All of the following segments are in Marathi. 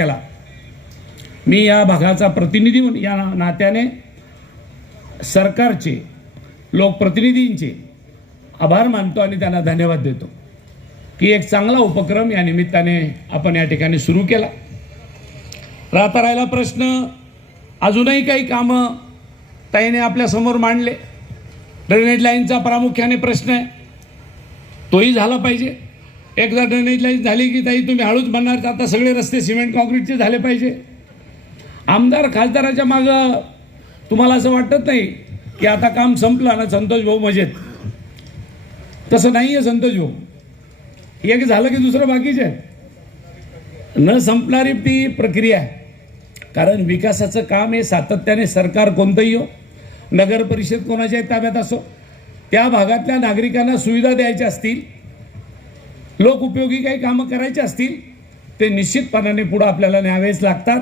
केला. मी या भागाचा प्रतिनिधी म्हणून या ना- नात्याने सरकारचे लोकप्रतिनिधींचे आभार मानतो आणि त्यांना धन्यवाद देतो. की एक चांगला उपक्रम या निमित्ताने आपण या ठिकाणी सुरू केला. राहता राहिला प्रश्न अजूनही काही कामं ताईने आपल्यासमोर मांडले. ड्रेनेज लाईनचा प्रामुख्याने प्रश्न आहे. तोही झाला पाहिजे. एकदा ड्रेनेज झाली की ताई तुम्ही हळूच म्हणणार तर आता सगळे रस्ते सिमेंट कॉन्क्रीटचे झाले पाहिजे. आमदार खासदाराच्या मागं तुम्हाला असं वाटत नाही की आता काम संपलं ना संतोष भाऊ मजेत. तसं नाही आहे संतोष भाऊ. एक झालं की दुसरं बाकीचे. आहे न संपणारी ती प्रक्रिया आहे. कारण विकासाचं काम हे सातत्याने सरकार कोणतंही हो नगर परिषद कोणाच्याही ताब्यात असो त्या भागातल्या नागरिकांना सुविधा द्यायच्या असतील लोकउपयोगी काही कामं करायची असतील ते निश्चितपणाने पुढं आपल्याला न्यावेच लागतात.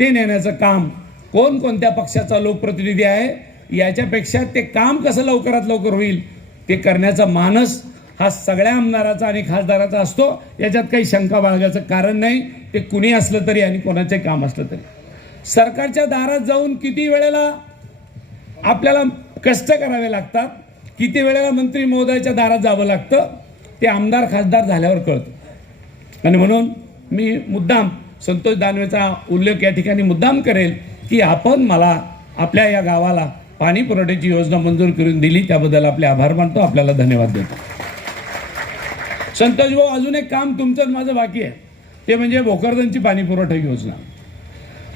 ते नेण्याचं काम कोण कोणत्या पक्षाचा लोकप्रतिनिधी आहे याच्यापेक्षा ते काम कसं लवकरात लवकर होईल ते करण्याचा मानस हा सगळ्या आमदाराचा आणि खासदाराचा असतो. याच्यात काही शंका बाळगायचं कारण नाही. ते कुणी असलं तरी आणि कोणाचे काम असलं तरी. सरकारच्या दारात जाऊन किती वेळेला आपल्याला कष्ट करावे लागतात किती वेळेला मंत्री महोदयाच्या दारात जावं लागतं ते आमदार खासदार झाल्यावर कळतं. आणि म्हणून मी मुद्दाम संतोष दानवेचा उल्लेख या ठिकाणी मुद्दाम करेल की आपण मला आपल्या या गावाला पाणी पुरवठ्याची योजना मंजूर करून दिली त्याबद्दल आपले आभार मानतो. आपल्याला धन्यवाद देतो. संतोष भाऊ अजून एक काम तुमचंच माझं बाकी आहे. ते म्हणजे भोकरदनची पाणी पुरवठा योजना.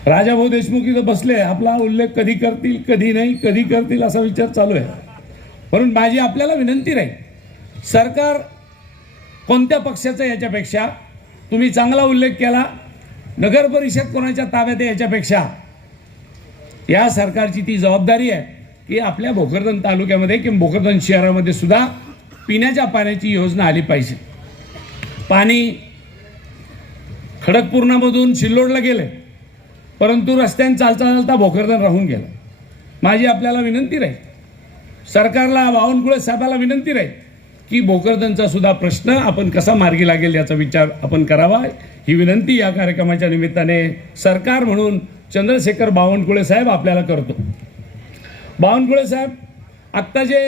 राजाभाऊ देशमुख इथं बसले आपला उल्लेख कधी करतील कधी नाही कधी करतील असा विचार चालू आहे. म्हणून माझी आपल्याला विनंती राहील सरकार कोणत्या पक्षाचं याच्यापेक्षा? तुम्ही चांगला उल्लेख केला. नगर परिषद कोणाच्या ताब्यात आहे याच्यापेक्षा? या सरकारची ती जबाबदारी आहे की आपल्या भोकरदन तालुक्यामध्ये किंवा भोकरदन शहरामध्ये सुद्धा पिण्याच्या पाण्याची योजना आली पाहिजे. पाणी खडकपूर्णामधून सिल्लोडला गेलं परंतु रस्त्याने चालता चालता भोकरदन राहून गेलं. माझी आपल्याला विनंती राहील. सरकारला बावनकुळे साहेबाला विनंती राहील. की भोकरदनचा सुद्धा प्रश्न आपण कसा मार्गी लागेल याचा विचार आपण करावा. ही विनंती या कार्यक्रमाच्या निमित्ताने सरकार म्हणून चंद्रशेखर बावनकुळे साहेब आपल्याला करतो. बावनकुळे साहेब आत्ता जे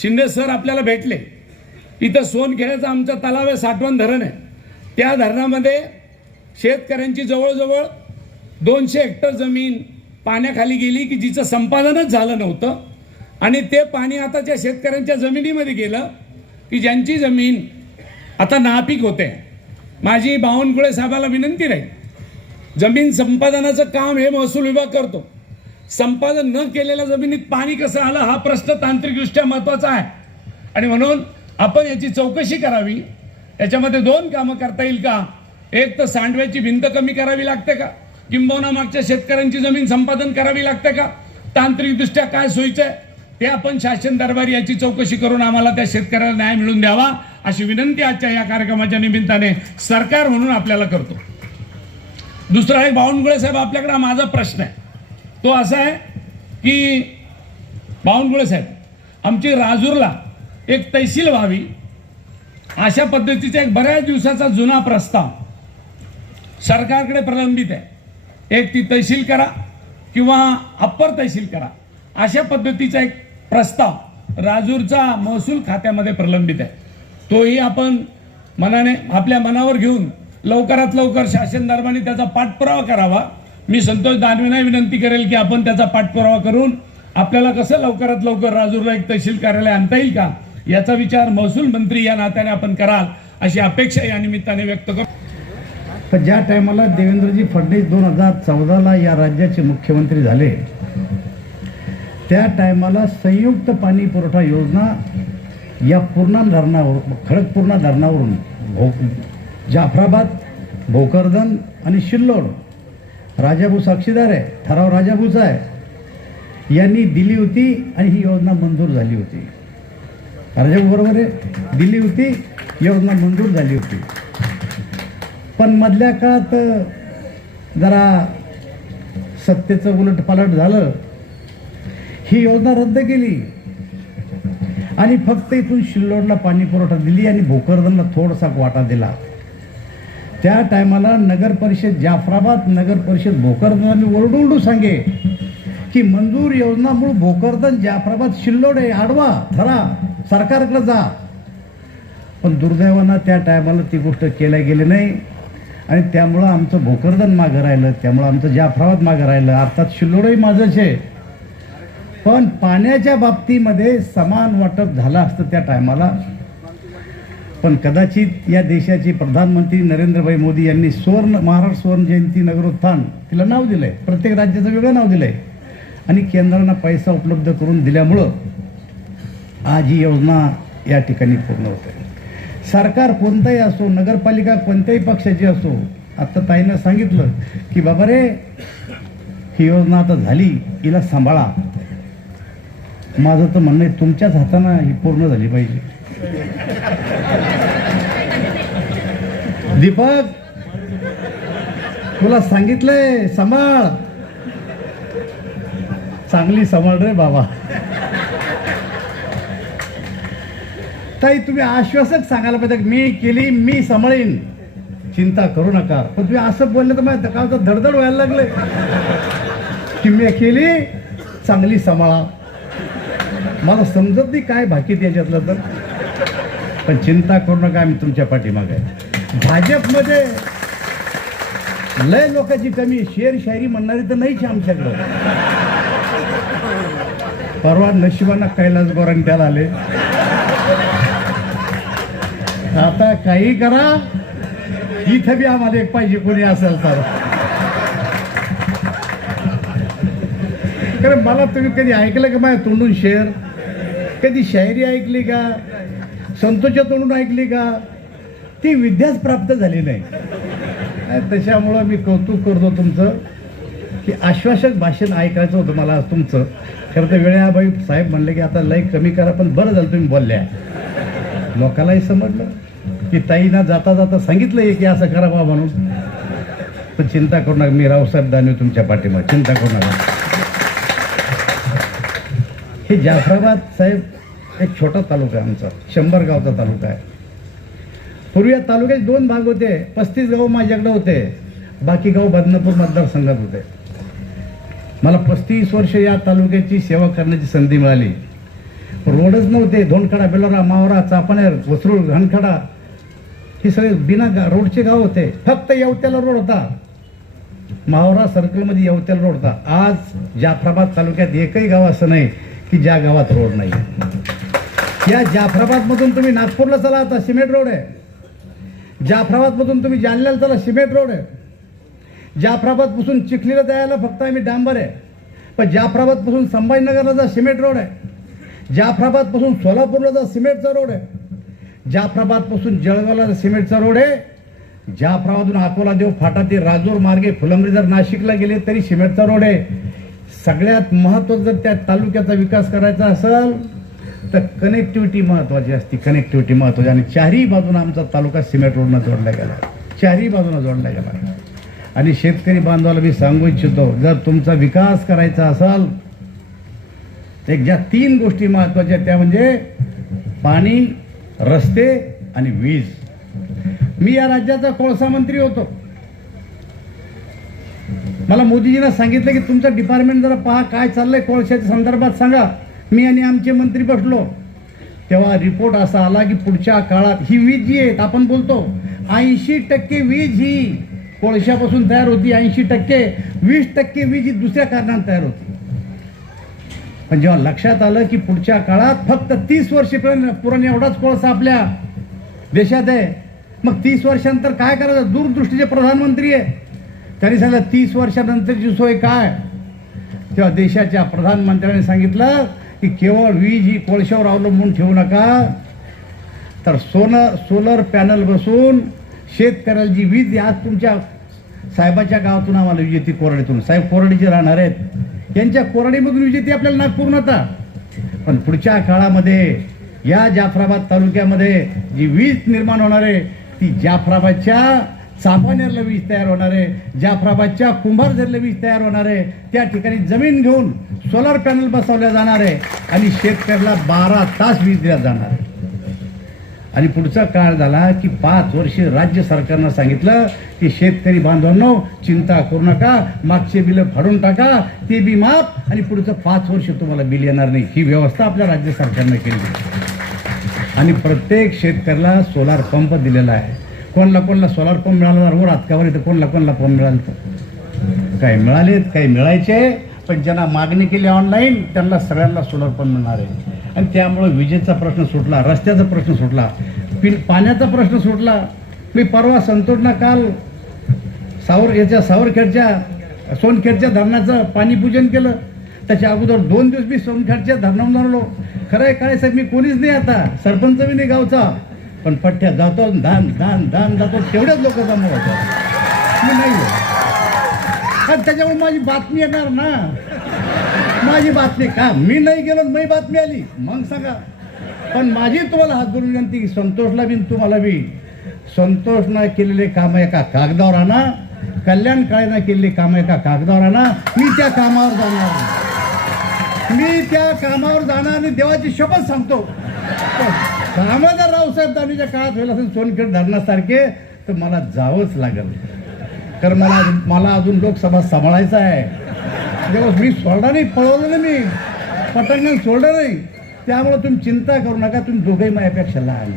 शिंदे सर आपल्याला भेटले इथं सोनखेड्याचा आमचा तलाव आहे साठवण धरण आहे. त्या धरणामध्ये शेतकऱ्यांची जवळजवळ दोनशे हेक्टर जमीन पाण्याखाली गेली की जिचं संपादनच झालं नव्हतं. आणि ते पाणी आता त्या शेतकऱ्यांच्या जमिनीमध्ये गेलं की ज्यांची जमीन आता नापीक होते. माझी बावनकुळे साहेबाला विनंती राहील. जमीन संपादनाचं काम हे महसूल विभाग करतो. संपादन न केलेल्या जमिनीत पाणी कसं आलं हा प्रश्न तांत्रिकदृष्ट्या महत्त्वाचा आहे. आणि म्हणून आपण याची चौकशी करावी. याच्यामध्ये दोन कामं करता येईल का? एक तर सांडव्याची भिंत कमी करावी लागते का? किंबहुना मागच्या शेतकऱ्यांची जमीन संपादन करावी लागते का? तांत्रिकदृष्ट्या काय सोयीचं आहे? ते आपण शासन दरबारी याची चौकशी करून आम्हाला त्या शेतकऱ्याला न्याय मिळून द्यावा अशी विनंती आजच्या या कार्यक्रमाच्या निमित्ताने सरकार म्हणून आपल्याला करतो. दुसरा एक बावनकुळे साहेब आपल्याकडे माझा प्रश्न आहे. तो असा आहे की बावनकुळे साहेब आमची राजूरला एक तहसील व्हावी अशा पद्धतीचा एक बऱ्याच दिवसाचा जुना प्रस्ताव सरकारकडे प्रलंबित आहे. एक ती तहसील करा किंवा अप्पर तहसील करा. अशा पद्धतीचा एक प्रस्ताव राजूरचा महसूल खात्यामध्ये प्रलंबित आहे. तोही आपण मनाने आपल्या मनावर घेऊन लवकरात लवकर शासन दरबारी त्याचा पाठपुरावा करावा. मी संतोष दानवेना विनंती करेल की आपण त्याचा पाठपुरावा करून आपल्याला कसं लवकरात लवकर राजूरला एक तहसील कार्यालय आणता येईल का? याचा विचार महसूल मंत्री या नात्याने आपण कराल अशी अपेक्षा या निमित्ताने व्यक्त करू तर ज्या टायमाला देवेंद्रजी फडणवीस दोन हजार चौदाला या राज्याचे मुख्यमंत्री झाले त्या टायमाला संयुक्त पाणी पुरवठा योजना या पूर्णा धरणावर खडकपूर्णा धरणावरून भो जाफराबाद भोकरदन आणि शिल्लोड राजाभू साक्षीदार आहे ठराव राजाभूचा आहे. यांनी दिली होती आणि ही योजना मंजूर झाली होती. राजाभू बरोबर आहे? दिली होती योजना मंजूर झाली होती. पण मधल्या काळात जरा सत्तेचं उलट पालट झालं. ही योजना रद्द केली. आणि फक्त इथून शिल्लोडला पाणी पुरवठा दिली आणि भोकरदनला थोडासा वाटा दिला. त्या टायमाला नगर परिषद जाफराबाद नगर परिषद भोकरदन आम्ही ओरडू सांगे की मंजूर योजनामुळे भोकरदन जाफराबाद आहे आडवा धरा सरकारकडे जा. पण दुर्दैवानं त्या टायमाला ती गोष्ट केल्या गेली नाही. आणि त्यामुळं आमचं भोकरदन मागं राहिलं त्यामुळं आमचं जाफराबाद मागं राहिलं. अर्थात शिल्लोडही माझंच आहे. पण पाण्याच्या बाबतीमध्ये समान वाटप झालं असतं त्या टायमाला. पण कदाचित या देशाचे प्रधानमंत्री नरेंद्रभाई मोदी यांनी सुवर्ण महाराष्ट्र सुवर्ण जयंती नगरोत्थान तिला नाव दिलंय. प्रत्येक राज्याचं वेगळं नाव दिलंय. आणि केंद्रांना पैसा उपलब्ध करून दिल्यामुळं आज ही योजना या ठिकाणी पूर्ण होते. सरकार कोणतंही असो नगरपालिका कोणत्याही पक्षाची असो आत्ता ताईनं सांगितलं की बाबा रे ही योजना आता झाली हिला सांभाळा. माझं तर म्हणणं आहे तुमच्याच हातानं ही पूर्ण झाली पाहिजे. दीपक तुला सांगितलंय सांभाळ. चांगली सांभाळ रे बाबा. ताई तुम्ही आश्वासक सांगायला पाहिजे मी केली मी सांभाळीन. चिंता करू नका. पण तुम्ही असं बोललं तर माझ्या का धडधड व्हायला लागले की मी केली चांगली सांभाळा. मला समजत नाही काय बाकी त्याच्यातलं तर. पण चिंता करू नका आम्ही तुमच्या पाठीमागे भाजपमध्ये लय लोकांची कमी शेर शायरी म्हणणारी तर नाहीच आमच्याकडं. परवा नशिबांना कैलास गोरंट्याला त्याला आले. आता काही करा. इथं बी आम्हाला एक पाहिजे कोणी असेल तर. कारण मला तुम्ही कधी ऐकलं का माझ्या तोंडून शेर? कधी शायरी ऐकली का? संतोषच्या तोंडून ऐकली का? ती विद्याच प्राप्त झाली नाही. आणि त्याच्यामुळं मी कौतुक करतो तुमचं की आश्वासक भाषण ऐकायचं होतं मला आज तुमचं. खरं तर वेळेबाई साहेब म्हणले की आता लय कमी करा पण बरं झालं तुम्ही बोलल्या. लोकांनाही समजलं की ताईना जाता जाता सांगितलं की असं करा बा म्हणून. पण चिंता करू नका मी रावसाहेब दानवे तुमच्या पाठीमा चिंता करू नका. हे जाफराबाद साहेब एक छोटा तालुका आहे आमचा. शंभर गावचा तालुका आहे. पूर्वी या तालुक्यात दोन भाग होते. पस्तीस गाव माझ्याकडे होते. बाकी गाव बदनापूर मतदारसंघात होते. मला पस्तीस वर्ष या तालुक्याची सेवा करण्याची संधी मिळाली. रोडच नव्हते. धोंडखडा बेलोरा मावरा चापणेर वसरूळ घनखडा हे सगळे बिना गा रोडचे गाव होते. फक्त येवत्याला रोड होता. मावरा सर्कलमध्ये येवत्याला रोड होता. आज जाफराबाद तालुक्यात एकही गाव असं नाही. की ज्या गावात रोड नाही. या जाफराबादमधून तुम्ही नागपूरला चला आता सिमेंट रोड आहे. जाफराबादमधून तुम्ही जालन्याला चला सिमेंट रोड आहे. जाफराबादपासून चिखलीला जायला फक्त आम्ही डांबर आहे. पण जाफराबादपासून संभाजीनगरला जा सिमेंट रोड आहे. जाफराबादपासून सोलापूरला जा सिमेंटचा रोड आहे. जाफराबादपासून जळगावला सिमेंटचा रोड आहे. जाफराबादून अकोला देव फाटा ते राजूर मार्गे फुलंब्री जर नाशिकला गेले तरी सिमेंटचा रोड आहे. सगळ्यात महत्त्वाचं जर त्या तालुक्याचा विकास करायचा असेल तर कनेक्टिव्हिटी महत्त्वाची असते. कनेक्टिव्हिटी महत्त्वाची आणि चारही बाजूनं आमचा तालुका सिमेंट रोडनं जोडला गेला. चारही बाजूनं जोडला गेला. आणि शेतकरी बांधवाला मी सांगू इच्छितो जर तुमचा विकास करायचा असाल एक ज्या तीन गोष्टी महत्त्वाच्या आहेत त्या म्हणजे पाणी रस्ते आणि वीज. मी या राज्याचा कोळसा मंत्री होतो. मला मोदीजीनं सांगितलं की तुमचं डिपार्टमेंट जरा पहा काय चाललंय कोळशाच्या संदर्भात सांगा. मी आणि आमचे मंत्री बसलो. तेव्हा रिपोर्ट असा आला की पुढच्या काळात ही वीज जी आहे आपण बोलतो ऐंशी टक्के वीज ही कोळशापासून तयार होती ऐंशी टक्के. वीस टक्के वीज ही दुसऱ्या कारणाने तयार होती. पण जेव्हा लक्षात आलं की पुढच्या काळात फक्त तीस वर्षेपर्यंत पुरण एवढाच कोळसा आपल्या देशात आहे मग तीस वर्षानंतर काय करायचं? दूरदृष्टीचे प्रधानमंत्री आहे. त्यांनी सांगितलं तीस वर्षानंतरची सोय काय? तेव्हा देशाच्या प्रधानमंत्र्यांनी सांगितलं की केवळ वीज ही कोळशावर अवलंबून ठेवू नका. तर सोनं सोलर पॅनल बसून शेतकऱ्याला जी वीज आज तुमच्या साहेबाच्या गावातून आम्हाला वीज येते कोरडीतून. साहेब कोरडीचे राहणार आहेत. यांच्या कोरडीमधून वीज येते आपल्याला नागपूर नव्हता पण पुढच्या काळामध्ये या जाफराबाद तालुक्यामध्ये जी वीज निर्माण होणार आहे ती जाफराबादच्या चापानेरला वीज तयार होणार आहे. जाफराबादच्या कुंभारझरला वीज तयार होणार आहे. त्या ठिकाणी जमीन घेऊन सोलर पॅनल बसवल्या जाणार आहे. आणि शेतकऱ्याला बारा तास वीज दिल्या जाणार आहे. आणि पुढचा काळ झाला की पाच वर्षे राज्य सरकारनं सांगितलं की शेतकरी बांधवांनो चिंता करू नका मागचे बिलं फाडून टाका ते बी माफ. आणि पुढचं पाच वर्ष तुम्हाला बिल येणार नाही. ही व्यवस्था आपल्या राज्य सरकारनं केली. आणि प्रत्येक शेतकऱ्याला सोलार पंप दिलेला आहे. कोणला कोणला सोलार पंप मिळाला वर हातकावर इथं कोणला कोणला पंप मिळाला तर. काही मिळालेत काही मिळायचे पण ज्यांना मागणी केली ऑनलाईन त्यांना सगळ्यांना सोलर पंप मिळणार आहे. आणि त्यामुळं विजेचा प्रश्न सुटला रस्त्याचा प्रश्न सुटला पि पाण्याचा प्रश्न सुटला. मी परवा संतोषना काल सावर याच्या सावरखेडच्या सोनखेडच्या धरणाचं पाणीपूजन केलं. त्याच्या अगोदर दोन दिवस मी सोनखेडच्या धरणावर जाणलो खरं आहे काय साहेब मी कोणीच नाही आता. सरपंच मी नाही गावचा. पण पठ्ठ्या जातो धान धान धान जातो. तेवढेच लोक जमा होतात मी नाही कारण त्याच्यामुळे माझी बातमी येणार ना. माझी बातमी का? मी नाही गेलो मी बातमी आली. मग सांगा. पण माझी तुम्हाला हात धरून विनंती की संतोषला बी तुम्हाला बी. संतोषनं केलेले काम एका कागदावर आणा. कल्याण काळेनं केलेली कामं एका कागदावर आणा. मी त्या कामावर जाणार. मी त्या कामावर जाणार आणि देवाची शपथ सांगतो. कामं जर रावसाहेब दानवेच्या काळात होईल असेल सोनखेड धरणासारखे तर मला जावंच लागेल. कारण मला मला अजून लोकसभा सांभाळायचा आहे. जेव्हा मी सोडणार नाही पळवलं ना मी पटांगण सोडलं नाही त्यामुळे तुम्ही चिंता करू नका तुम्ही दोघंही माझ्यापेक्षा लहान.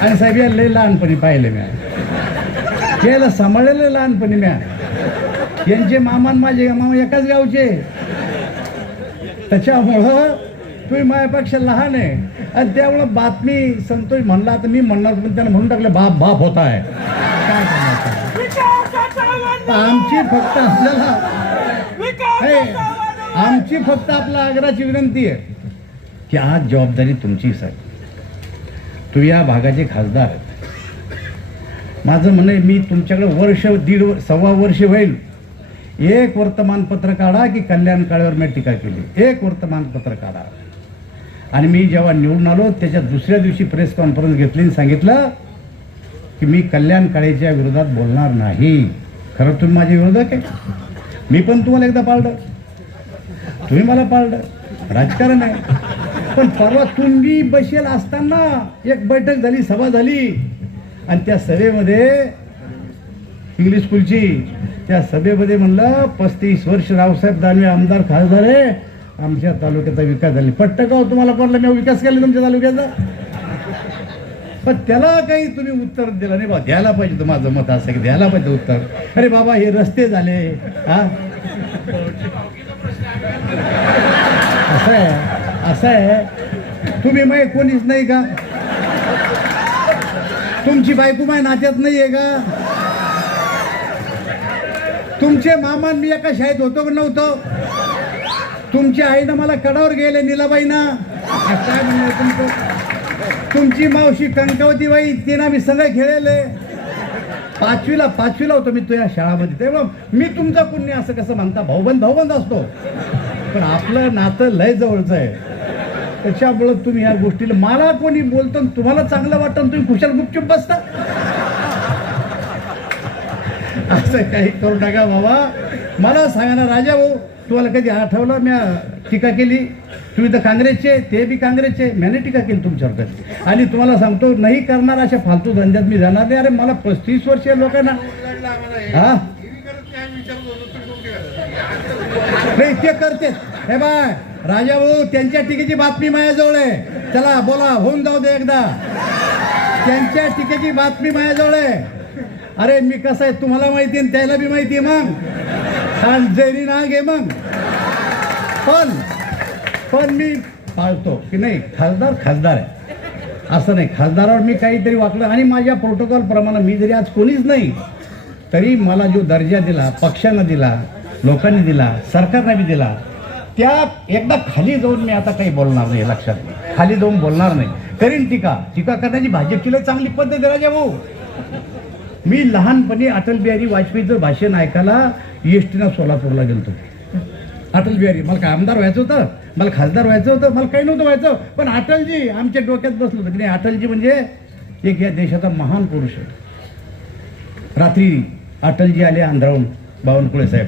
आणि साहेब या लय लहानपणी पाहिले म्या याला सांभाळलेलं लहानपणी म्या यांचे मामान माझे मामा एकाच गावचे. त्याच्यामुळं तुम्ही माझ्यापेक्षा लहान आहे. आणि त्यामुळं बातमी संतोष म्हणला तर मी म्हणणार पण त्यानं म्हणून टाकलं बाप बाप होत आहे. काय करणार? आमची फक्त आपल्याला आमची फक्त आपल्या आग्राची विनंती आहे की आज जबाबदारी तुमची साहेब. तुम्ही या भागाचे खासदार आहेत. माझं म्हणणं आहे मी तुमच्याकडे वर्ष दीड सव्वा वर्ष होईल. एक वर्तमानपत्र काढा की कल्याण काळेवर मी टीका केली. एक वर्तमानपत्र काढा. आणि मी जेव्हा निवडून आलो त्याच्या दुसऱ्या दिवशी प्रेस कॉन्फरन्स घेतली आणि सांगितलं की मी कल्याण काळेच्या विरोधात बोलणार नाही. खरं तुम्ही माझ्या विरोधक आहे. मी पण तुम्हाला एकदा पाळलं. तुम्ही मला पाळलं. राजकारण आहे. पण परवा तुम्ही बसेल असताना एक बैठक झाली सभा झाली. आणि त्या सभेमध्ये इंग्लिश स्कूलची त्या सभेमध्ये म्हणलं पस्तीस वर्ष रावसाहेब दानवे आमदार खासदार आहे. आमच्या तालुक्याचा विकास झाला पट्ट का तुम्हाला पडलं मी विकास केला तुमच्या तालुक्याचा. पण त्याला काही तुम्ही उत्तर दिलं नाही बा. द्यायला पाहिजे तुम्हाला माझं मत असं की द्यायला पाहिजे उत्तर. अरे बाबा हे रस्ते झाले. हा? असं आहे. असं आहे. तुम्ही माही कोणीच नाही का? तुमची बायको माय नात्यात नाही आहे का? तुमचे मामान मी एका शाळेत होतो का नव्हतं? तुमची आईनं मला कडावर गेले निलाबाईना. काय म्हणलं तुमचं? तुमची मावशी कणकावतीबाई तिनं मी सगळे खेळले. पाचवीला पाचवीला होतो मी तुझ्या शाळामध्ये. तेव्हा मी तुमचा पुण्य असं कसं म्हणता? भाऊबंद भाऊबंद असतो. पण आपलं नातं लय जवळचं आहे. त्याच्यामुळं तुम्ही ह्या गोष्टीला मला कोणी बोलतं आणि तुम्हाला चांगलं वाटतं तुम्ही खुशाल गुपचूप बसता? असं काही करू नका बाबा. मला सांगा ना राजा भाऊ तुम्हाला कधी आठवलं? मी टीका केली. तुम्ही तर काँग्रेसचे ते बी काँग्रेसचे मॅने टीका केली तुमच्यावर कधी. आणि तुम्हाला सांगतो नाही करणार अशा फालतू धंद्यात मी जाणार नाही. अरे मला पस्तीस वर्ष लोकांना. हा? नाही ते करते. हे बाय राजा भाऊ त्यांच्या टीकेची बातमी माझ्याजवळ आहे. चला बोला होऊन जाऊ दे एकदा. त्यांच्या टीकेची बातमी माझ्याजवळ आहे. अरे मी कसं आहे तुम्हाला माहिती आहे त्याला बी माहिती आहे मग. सांग जरी ना घे मग पण पण मी पाळतो की नाही खासदार खासदार आहे. असं नाही खासदारावर मी काहीतरी वाकलं आणि माझ्या प्रोटोकॉलप्रमाणे मी जरी आज कोणीच नाही तरी मला जो दर्जा दिला पक्षानं दिला लोकांनी दिला सरकारने बी दिला त्या एकदा खाली जाऊन मी आता काही बोलणार नाही लक्षात खाली जाऊन बोलणार नाही. करीन टीका. टीका करण्याची भाजपची चांगली पद्धत आहे राजा भाऊ. मी लहानपणी अटल बिहारी वाजपेयीचं भाषण ऐकायला एस टीनं सोलापूरला गेलो अटल बिहारी मला काय आमदार व्हायचं होतं? मला खासदार व्हायचं होतं? मला काही नव्हतं व्हायचं. पण अटलजी आमच्या डोक्यात बसलं होतं की नाही अटलजी म्हणजे एक या देशाचा महान पुरुष आहे रात्री अटलजी आले आंध्राहून बावनकुळे साहेब.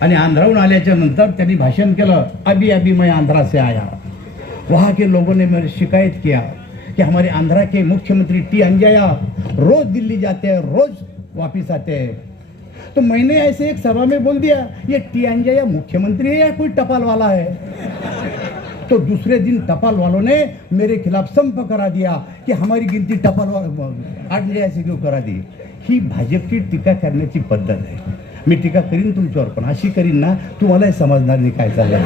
आणि आंध्राहून आल्याच्यानंतर त्यांनी भाषण केलं अभी अभी मैं आंध्रा से आया वहा के लोगों ने मेरी शिकायत किया. कि हमारे आंध्रा के मुख्यमंत्री टी अंजया रोज दिल्ली जाते हैं रोज वापिस आते हैं। तो मैंने ऐसे एक सभा में बोल दिया ये टी अंजया मुख्यमंत्री है या कोई टपाल वाला है? तो दूसरे दिन टपाल वालों ने मेरे खिलाफ संप करा दिया की हमारी गिनती टपाल अंजया से क्यों करा दी? ही भाजपची टीका करण्याची पद्धत आहे. मी टीका करीन तुमच्यावर पण अशी करीन ना तुम्हालाही समजणार नाही काय चाललं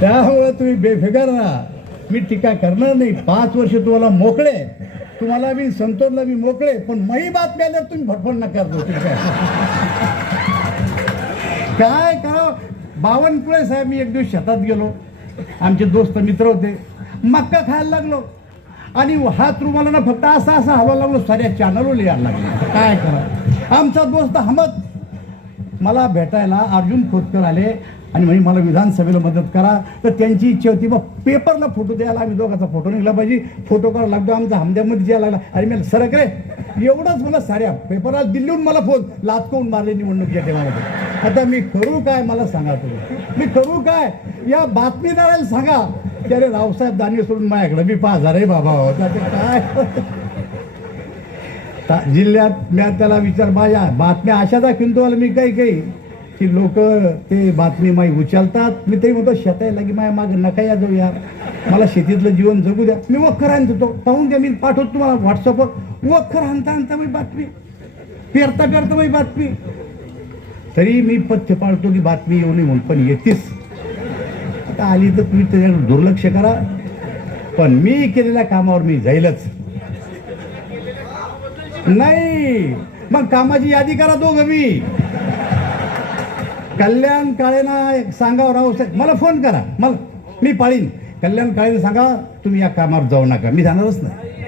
त्यामुळे तुम्ही बेफिकर राहा मी टीका करणार नाही. पाच वर्ष तुम्हाला मोकळे. तुम्हाला मी संतोषला मी मोकळे. पण मही बातम्या तुम्ही भटफड नका काय करा? बावनकुळे साहेब मी एक दिवस शेतात गेलो. आमचे दोस्त मित्र होते. मक्का खायला लागलो. आणि हात रुमाला ना फक्त असा असा हवा लागलो साऱ्या चॅनलवर लिहायला लागलो. काय करा? आमचा दोस्त हमत. मला भेटायला अर्जुन खोतकर आले. आणि म्हणजे मला विधानसभेला मदत करा. तर त्यांची इच्छा होती बा पेपरला फोटो द्यायला आम्ही दोघांचा फोटो निघला पाहिजे. फोटो करायला लागतो आमचा हमद्यामध्ये द्यायला लागला. अरे मी सरक रे. एवढंच मला साऱ्या पेपरला दिल्लीहून मला फोन लाचकवून मारले निवडणुकीच्या टेमामध्ये आता मी करू काय मला सांगा तुम्ही. मी करू काय? या बातमीदाराला सांगा. की अरे रावसाहेब दानवे सोडून माझ्याकडे मी पाच हजार आहे बाबा. होता ते काय? जिल्ह्यात मी त्याला विचार माझ्या बातम्या अशा दाखवून तुम्हाला मी काही काही. की लोक ते बातमी माई उचलतात. मी तरी म्हणतो शेतायला की माझ्या मागे नका या जाऊ यार. मला शेतीतलं जीवन जगू द्या. मी वखर आणतो पाहून द्या मी पाठवतो तुम्हाला व्हॉट्सअपवर वखर आणता आणता मी बातमी. पेरता पेरता मी बातमी. तरी मी पथ्य पाळतो की बातमी येऊ नये म्हणून पण येतेच. आता आली तर तुम्ही त्याच्याकडे दुर्लक्ष करा. पण मी केलेल्या कामावर मी जाईलच. नाही. मग कामाची यादी करा दोघं मी कल्याण काळेना सांगा रावसाहेब मला फोन करा. मला मी पाळीन. कल्याण काळेने सांगा तुम्ही या कामावर जाऊ नका. मी जाणारच नाही.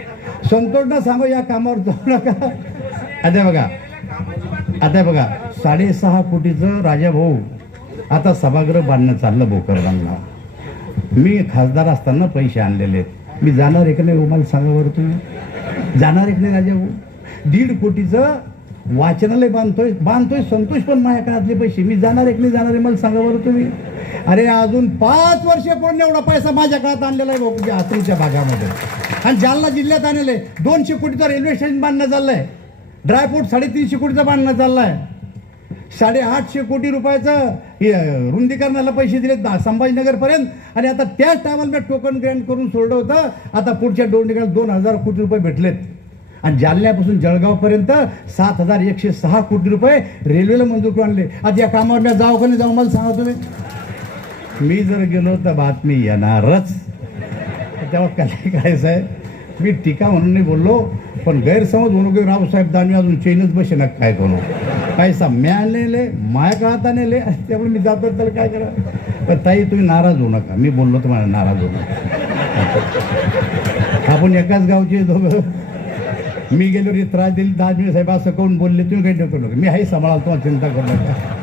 संतोषना सांगू या कामावर जाऊ नका. आता बघा. आता बघा. साडेसहा कोटीचं राजा भाऊ. आता सभागृह बांधणं चाललं भोकरदांना मी खासदार असताना पैसे आणलेले आहेत. मी जाणार एक नाही हो, मला सांगा बरं तुम्ही. जाणार एक नाही राजा भाऊ. दीड कोटीचं वाचनालय बांधतोय बांधतोय संतोष पण माझ्या काळातले पैसे. मी जाणार एक नाही जाणार आहे मला सांगा बरं तुम्ही. अरे अजून पाच वर्ष कोण एवढा पैसा माझ्या काळात आणलेला आहे भाऊ आतूरच्या भागामध्ये. आणि जालना जिल्ह्यात आणलेलं आहे दोनशे कोटीचं रेल्वे स्टेशन बांधणं चाललं आहे ड्रायफ्रूट साडेतीनशे कोटीचं बांधणं चाललंय. साडेआठशे कोटी रुपयाचं हे, रुंदीकरणाला पैसे दिले संभाजीनगरपर्यंत. आणि आता त्याच टायमाला मी टोकन ग्रँड करून सोडलं होतं. आता पुढच्या दोन ठिकाणी दोन हजार कोटी रुपये भेटलेत. आणि जालन्यापासून जळगावपर्यंत सात हजार एकशे सहा कोटी रुपये रेल्वेला मंजूर करून आणले. आता या कामावर मी जाऊ का नाही जाऊ मला सांगा तुम्ही. मी जर गेलो तर बातमी येणारच. तेव्हा काय करायचं साहेब मी टीका म्हणून नाही बोललो पण गैरसमज होणू की रावसाहेब दानवे अजून चैनच बसे ना काय करू? काय सा मिळालेले माया काळात नेले त्यामुळे मी जातो त्याला काय करा? पण ताई तुम्ही नाराज होऊ नका. मी बोललो तुम्हाला नाराज होऊ नका. आपण एकाच गावचे दोघं. मी गेलो रे त्रास दिली मिनिट साहेब असं कोण बोलले तुम्ही काही नको नका. मी हाही सांभाळतो तुम्हाला चिंता करू नका.